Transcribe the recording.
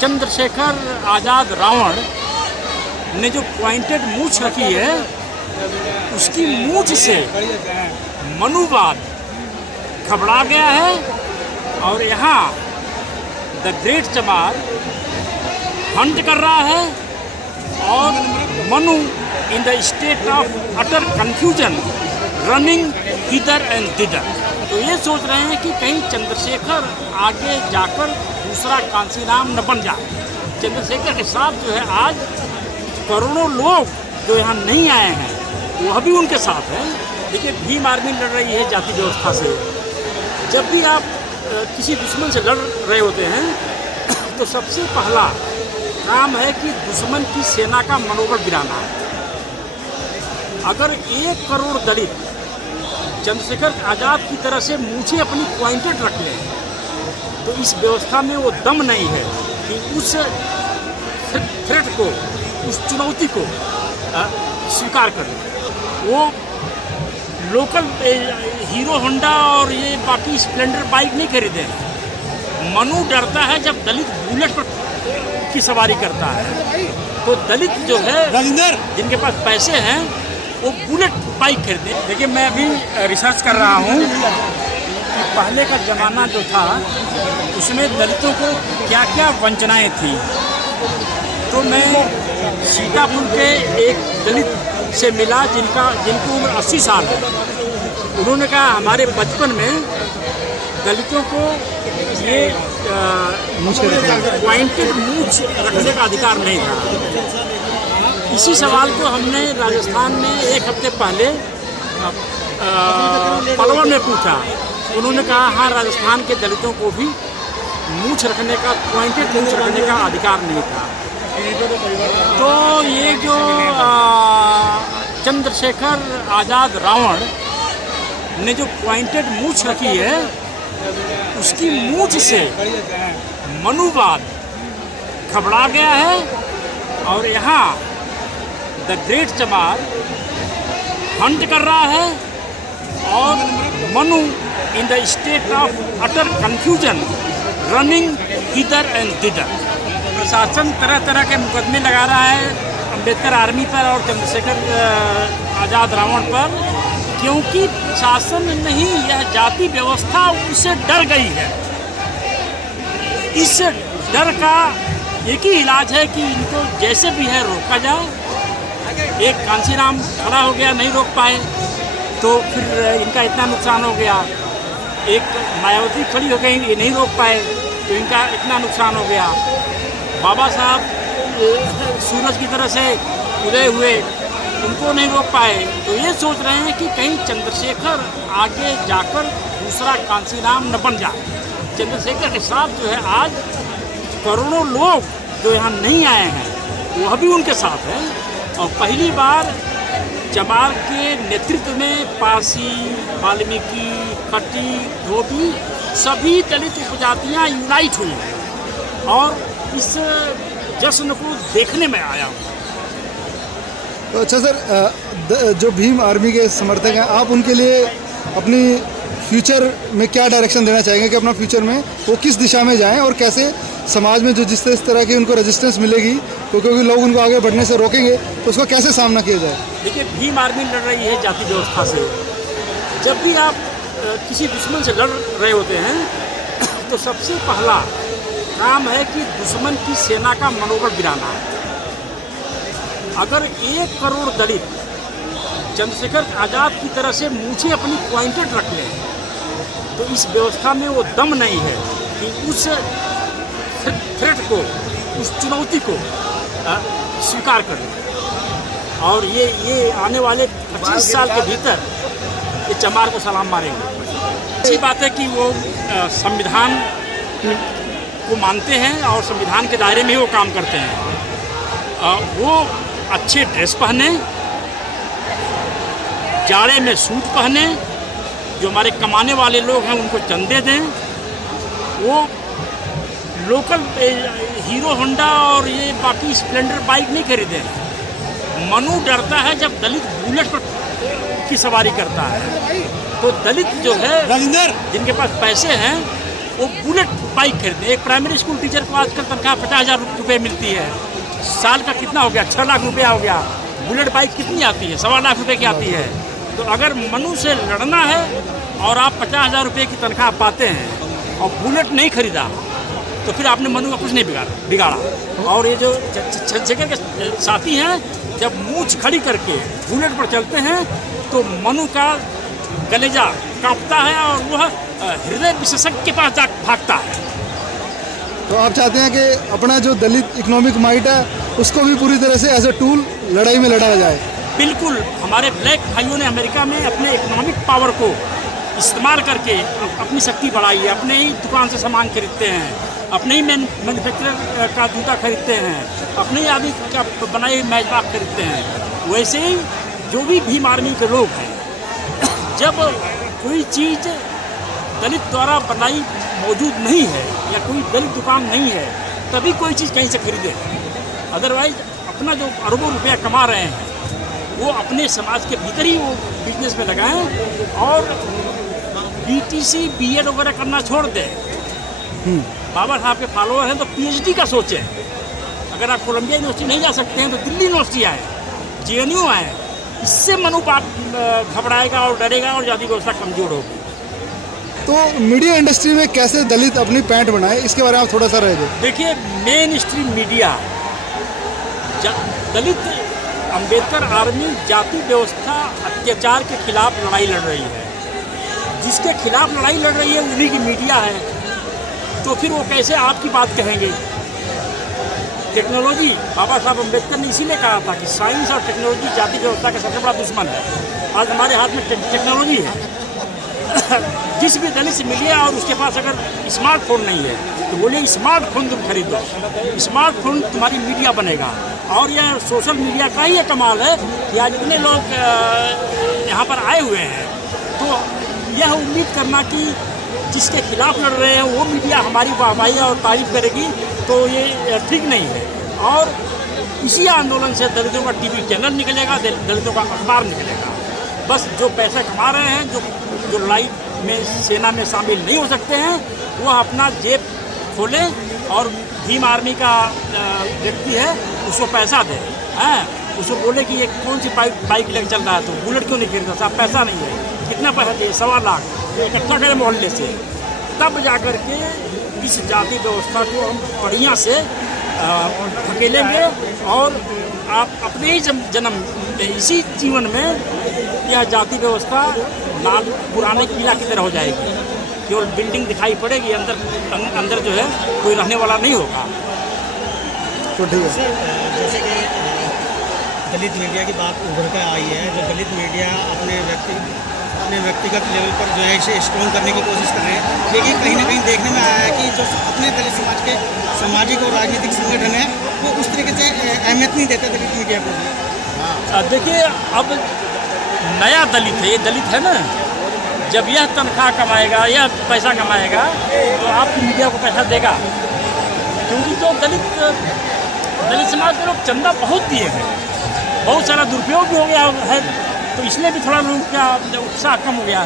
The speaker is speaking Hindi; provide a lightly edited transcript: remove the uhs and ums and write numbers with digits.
चंद्रशेखर आज़ाद रावण ने जो पॉइंटेड मूछ रखी है, उसकी मूछ से मनुवाद घबरा गया है और यहाँ द ग्रेट चमार हंट कर रहा है और Manu in the state of utter confusion running इधर एंड तिधर। तो ये सोच रहे हैं कि कहीं चंद्रशेखर आगे जाकर दूसरा कांसीराम न बन जाए। चंद्रशेखर के साथ जो है आज करोड़ों लोग जो यहाँ नहीं आए हैं वह भी उनके साथ हैं। देखिए, भीम आर्मी लड़ रही है जाति व्यवस्था से। जब भी आप किसी दुश्मन से लड़ रहे होते हैं तो सबसे पहला काम है कि दुश्मन की सेना का मनोबल गिराना है। अगर 1 करोड़ दलित चंद्रशेखर आज़ाद की तरह से मूछें अपनी पॉइंटेड रख लें तो इस व्यवस्था में वो दम नहीं है कि उस थ्रेट को, उस चुनौती को स्वीकार करें। वो लोकल हीरो होंडा और ये बाकी स्प्लेंडर बाइक नहीं खरीदें। मनु डरता है जब दलित बुलेट पर की सवारी करता है। तो दलित जो है जिनके पास पैसे हैं वो बुलेट बाइक खरीदें। देखिए, मैं अभी रिसर्च कर रहा हूँ कि पहले का ज़माना जो था उसमें दलितों को क्या क्या वंचनाएं थी। तो मैं सीतापुर के एक दलित से मिला जिनकी उम्र 80 साल है। उन्होंने कहा हमारे बचपन में दलितों को ये पॉइंटेड मूछ रखने का अधिकार नहीं था। इसी सवाल को हमने राजस्थान में 1 हफ्ते पहले पलवल में पूछा। उन्होंने कहा हाँ, राजस्थान के दलितों को भी मूछ रखने का, पॉइंटेड मूछ रखने का अधिकार नहीं था। तो ये जो चंद्रशेखर आज़ाद रावण ने जो पॉइंटेड मूछ रखी है, उसकी मूछ से मनुवाद घबरा गया है और यहाँ द ग्रेट चमार हंट कर रहा है और Manu in the state of utter confusion running इधर एंड तिधर। प्रशासन तरह तरह के मुकदमे लगा रहा है अम्बेडकर आर्मी पर और चंद्रशेखर आज़ाद रावण पर, क्योंकि शासन नहीं, यह जाति व्यवस्था उससे डर गई है। इस डर का एक ही इलाज है कि इनको जैसे भी है रोका जाए। एक कांसीराम खड़ा हो गया, नहीं रोक पाए तो फिर इनका इतना नुकसान हो गया। एक मायावती खड़ी हो गई, ये नहीं रोक पाए तो इनका इतना नुकसान हो गया। बाबा साहब सूरज की तरह से उदय हुए, उनको नहीं रोक पाए। तो ये सोच रहे हैं कि कहीं चंद्रशेखर आगे जाकर दूसरा कांसीराम न बन जाए। चंद्रशेखर के साथ जो है आज करोड़ों लोग जो यहाँ नहीं आए हैं वह भी उनके साथ हैं। और पहली बार चमार के नेतृत्व में पारसी, वाल्मीकि, खट्टी, धोबी सभी दलित उपजातियाँ यूनाइट हुई हैं और इस जश्न को देखने में आया हूँ। तो अच्छा सर, जो भीम आर्मी के समर्थक हैं, आप उनके लिए अपनी फ्यूचर में क्या डायरेक्शन देना चाहेंगे कि अपना फ्यूचर में वो किस दिशा में जाएं और कैसे समाज में जो जिस तरह की उनको रेजिस्टेंस मिलेगी तो क्योंकि लोग उनको आगे बढ़ने से रोकेंगे तो उसका कैसे सामना किया जाए? देखिए, भीम आर्मी लड़ रही है जाति व्यवस्था से। जब भी आप किसी दुश्मन से लड़ रहे होते हैं तो सबसे पहला काम है कि दुश्मन की सेना का मनोबल गिराना है। अगर 1 करोड़ दलित चंद्रशेखर आज़ाद की तरह से मूछें अपनी पॉइंटेड रख लें तो इस व्यवस्था में वो दम नहीं है कि उस थ्रेट को, उस चुनौती को स्वीकार करें। और ये आने वाले 25 साल के भीतर ये चमार को सलाम मारेंगे। अच्छी बात है कि वो संविधान को मानते हैं और संविधान के दायरे में ही वो काम करते हैं। वो अच्छे ड्रेस पहने, जाड़े में सूट पहने, जो हमारे कमाने वाले लोग हैं उनको चंदे दें। वो लोकल हीरो होंडा और ये बाकी स्प्लेंडर बाइक नहीं खरीदें। मनु डरता है जब दलित बुलेट पर की सवारी करता है। तो दलित जो है जिनके पास पैसे हैं वो बुलेट बाइक खरीदते। एक प्राइमरी स्कूल टीचर को आजकल तनख्वाह 50,000 रुपये मिलती है। साल का कितना हो गया, 6 लाख रुपया हो गया। बुलेट बाइक कितनी आती है, 1.25 लाख रुपये की आती है। तो अगर मनु से लड़ना है और आप 50,000 रुपये की तनख्वाह पाते हैं और बुलेट नहीं खरीदा, तो फिर आपने मनु का कुछ नहीं बिगाड़ा। और ये जो छज्जेकर के साथी हैं, जब मूंछ खड़ी करके बुलेट पर चलते हैं तो मनु का कलेजा कांपता है और वह हृदय विशेषज्ञ के पास जा भागता है। तो आप चाहते हैं कि अपना जो दलित इकोनॉमिक माइट है उसको भी पूरी तरह से एज ए टूल लड़ाई में लड़ा जाए। बिल्कुल, हमारे ब्लैक भाइयों ने अमेरिका में अपने इकोनॉमिक पावर को इस्तेमाल करके अपनी शक्ति बढ़ाई है। अपने ही दुकान से सामान खरीदते हैं, अपने ही मैन्युफैक्चरर का जूता खरीदते हैं, अपने ही आदमी का बनाए मैचबाग खरीदते हैं। वैसे ही जो भी भीम आर्मी के लोग हैं, जब कोई चीज़ दलित द्वारा बनाई मौजूद नहीं है या कोई दलित दुकान नहीं है, तभी कोई चीज़ कहीं से खरीदे। अदरवाइज अपना जो अरबों रुपया कमा रहे हैं वो अपने समाज के भीतर ही वो बिजनेस में लगाएं और BTC BEd वगैरह करना छोड़ दें। बाबा साहब के फॉलोअर हैं तो PhD का सोचें। अगर आप कोलंबिया यूनिवर्सिटी नहीं जा सकते हैं तो दिल्ली यूनिवर्सिटी आए, JNU आए। इससे मनोभाव घबराएगा और डरेगा और जाति व्यवस्था कमजोर होगी। तो मीडिया इंडस्ट्री में कैसे दलित अपनी पैंट बनाए, इसके बारे में आप थोड़ा सा रह गए। देखिए, मेन स्ट्रीम मीडिया दलित अंबेडकर आर्मी जाति व्यवस्था अत्याचार के खिलाफ लड़ाई लड़ रही है। जिसके खिलाफ लड़ाई लड़ रही है उन्हीं की मीडिया है, तो फिर वो कैसे आपकी बात कहेंगे। टेक्नोलॉजी, बाबा साहब अम्बेडकर ने इसीलिए कहा था कि साइंस और टेक्नोलॉजी जाति व्यवस्था का सबसे बड़ा दुश्मन है। आज हमारे हाथ में टेक्नोलॉजी है। जिस भी दलित से मिलिए और उसके पास अगर स्मार्टफोन नहीं है तो बोलिए स्मार्टफोन तुम खरीदो, स्मार्टफोन तुम्हारी मीडिया बनेगा। और यह सोशल मीडिया का ही ये कमाल है कि आज इतने लोग यहाँ पर आए हुए हैं। तो यह उम्मीद करना कि जिसके खिलाफ लड़ रहे हैं वो मीडिया हमारी वाहवाही और तारीफ करेगी, तो ये ठीक नहीं है। और इसी आंदोलन से दलितों का TV चैनल निकलेगा, दलितों का अखबार निकलेगा। बस जो पैसा कमा रहे हैं, जो लड़ाई में सेना में शामिल नहीं हो सकते हैं, वह अपना जेब खोलें और भीम आर्मी का व्यक्ति है उसको पैसा दे, उसको बोले कि ये कौन सी बाइक लेकर चल रहा है, तो बुलेट क्यों नहीं खरीदता साहब, पैसा नहीं है, कितना पैसा दिए, 1.25 लाख इकट्ठा करें मोहल्ले से। तब जा कर के इस जाति व्यवस्था को हम बढ़िया से धकेलेंगे और आप अपने ही जन्म इसी जीवन में यह जाति व्यवस्था लाल पुराने किला की तरह हो जाएगी। केवल बिल्डिंग दिखाई पड़ेगी, अंदर जो है कोई रहने वाला नहीं होगा। तो ठीक है, जैसे कि दलित मीडिया की बात उभर कर आई है, जो दलित मीडिया अपने व्यक्तिगत लेवल पर जो है इसे स्ट्रॉन्ग करने की कोशिश कर रहे हैं, लेकिन कहीं ना कहीं देखने में आया है कि जो अपने दलित समाज के सामाजिक और राजनीतिक संगठन है वो उस तरीके से अहमियत नहीं देते दलित मीडिया को। देखिए, अब नया दलित है, ये दलित है ना, जब यह तनख्वाह कमाएगा, यह पैसा कमाएगा तो आपकी मीडिया को पैसा देगा। क्योंकि जो दलित समाज के लोग चंदा बहुत दिए हैं, बहुत सारा दुरुपयोग भी हो गया है, तो इसलिए भी थोड़ा लोगों का उत्साह कम हो गया है।